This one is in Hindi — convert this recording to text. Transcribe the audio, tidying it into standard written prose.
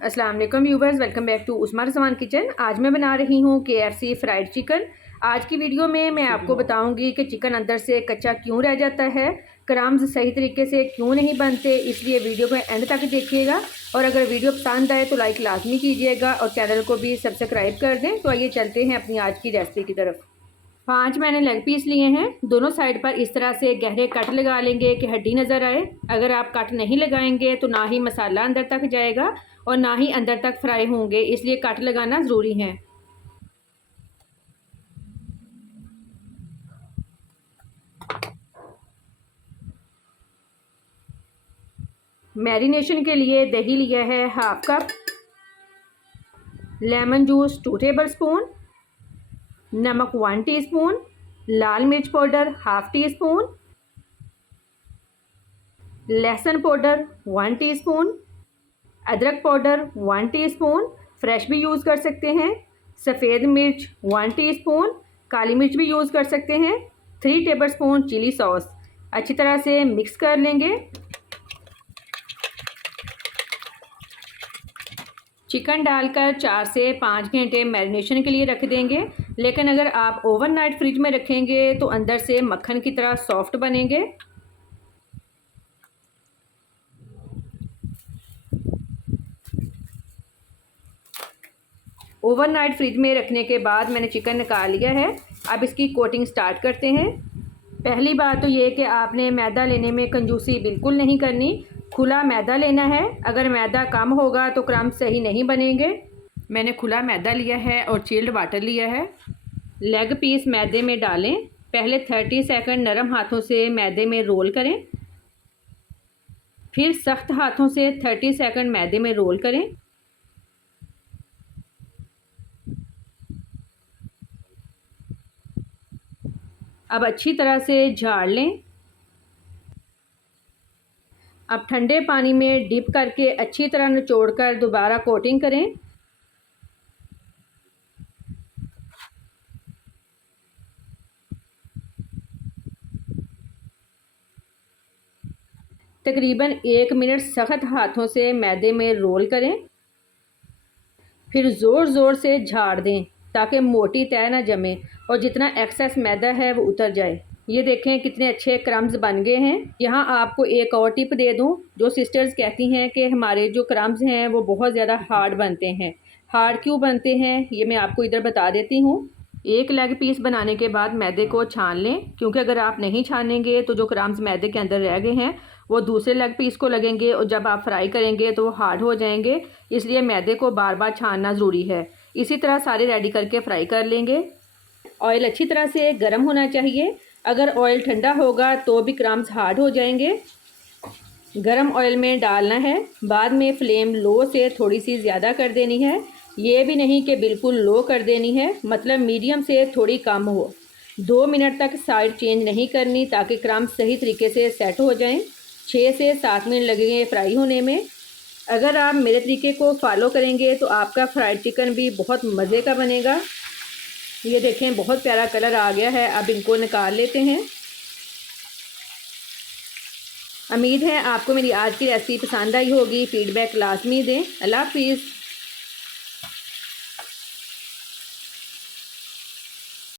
अस्सलाम वालेकुम viewers, welcome back to Usma Rizwan kitchen. आज मैं बना रही हूँ KFC फ्राइड चिकन। आज की वीडियो में मैं आपको बताऊंगी कि चिकन अंदर से कच्चा क्यों रह जाता है, क्रम्स सही तरीके से क्यों नहीं बनते। इसलिए वीडियो को एंड तक देखिएगा और अगर वीडियो पसंद आए तो लाइक लाजमी कीजिएगा और चैनल को भी सब्सक्राइब कर दें। तो आइए चलते हैं अपनी आज की रेसिपी की तरफ। 5 मैंने लेग पीस लिए हैं। दोनों साइड पर इस तरह से गहरे कट लगा लेंगे कि हड्डी नज़र आए। अगर आप कट नहीं लगाएंगे तो ना ही मसाला अंदर तक जाएगा और ना ही अंदर तक फ्राई होंगे, इसलिए कट लगाना ज़रूरी है। मैरिनेशन के लिए दही लिया है half cup, lemon juice 2 table spoon, नमक 1 टीस्पून, लाल मिर्च पाउडर हाफ टी स्पून, लहसुन पाउडर 1 टीस्पून, अदरक पाउडर 1 टीस्पून, फ्रेश भी यूज़ कर सकते हैं, सफ़ेद मिर्च 1 टीस्पून, काली मिर्च भी यूज़ कर सकते हैं, 3 टेबल स्पून चिली सॉस। अच्छी तरह से मिक्स कर लेंगे। चिकन डालकर 4 से 5 घंटे मैरिनेशन के लिए रख देंगे, लेकिन अगर आप ओवरनाइट फ्रिज में रखेंगे तो अंदर से मक्खन की तरह सॉफ्ट बनेंगे। ओवरनाइट फ्रिज में रखने के बाद मैंने चिकन निकाल लिया है। अब इसकी कोटिंग स्टार्ट करते हैं। पहली बात तो ये कि आपने मैदा लेने में कंजूसी बिल्कुल नहीं करनी, खुला मैदा लेना है। अगर मैदा कम होगा तो क्रम्स सही नहीं बनेंगे। मैंने खुला मैदा लिया है और चिल्ड वाटर लिया है। लेग पीस मैदे में डालें। पहले 30 सेकंड नरम हाथों से मैदे में रोल करें, फिर सख्त हाथों से 30 सेकंड मैदे में रोल करें। अब अच्छी तरह से झाड़ लें। अब ठंडे पानी में डिप करके अच्छी तरह निचोड़कर दोबारा कोटिंग करें। तकरीबन 1 मिनट सख्त हाथों से मैदे में रोल करें, फिर ज़ोर ज़ोर से झाड़ दें ताकि मोटी तह ना जमे और जितना एक्सेस मैदा है वो उतर जाए। ये देखें कितने अच्छे क्रम्स बन गए हैं। यहाँ आपको एक और टिप दे दूँ, जो सिस्टर्स कहती हैं कि हमारे जो क्रम्स हैं वो बहुत ज़्यादा हार्ड बनते हैं। हार्ड क्यों बनते हैं ये मैं आपको इधर बता देती हूँ। एक लेग पीस बनाने के बाद मैदे को छान लें, क्योंकि अगर आप नहीं छानेंगे तो जो क्रम्स मैदे के अंदर रह गए हैं वो दूसरे लेग पीस को लगेंगे और जब आप फ्राई करेंगे तो वो हार्ड हो जाएंगे। इसलिए मैदे को बार बार छानना ज़रूरी है। इसी तरह सारे रेडी करके फ्राई कर लेंगे। ऑयल अच्छी तरह से गर्म होना चाहिए। अगर ऑयल ठंडा होगा तो भी क्रम्स हार्ड हो जाएंगे। गरम ऑयल में डालना है। बाद में फ्लेम लो से थोड़ी सी ज़्यादा कर देनी है। ये भी नहीं कि बिल्कुल लो कर देनी है, मतलब मीडियम से थोड़ी कम हो। 2 मिनट तक साइड चेंज नहीं करनी ताकि क्रम्स सही तरीके से सेट हो जाएं। 6 से 7 मिनट लगेंगे फ्राई होने में। अगर आप मेरे तरीके को फॉलो करेंगे तो आपका फ्राइड चिकन भी बहुत मज़े का बनेगा। ये देखें बहुत प्यारा कलर आ गया है। अब इनको निकाल लेते हैं। उम्मीद है आपको मेरी आज की रेसिपी पसंद आई होगी। फीडबैक लाजमी दें। अल्लाह हाफिज़।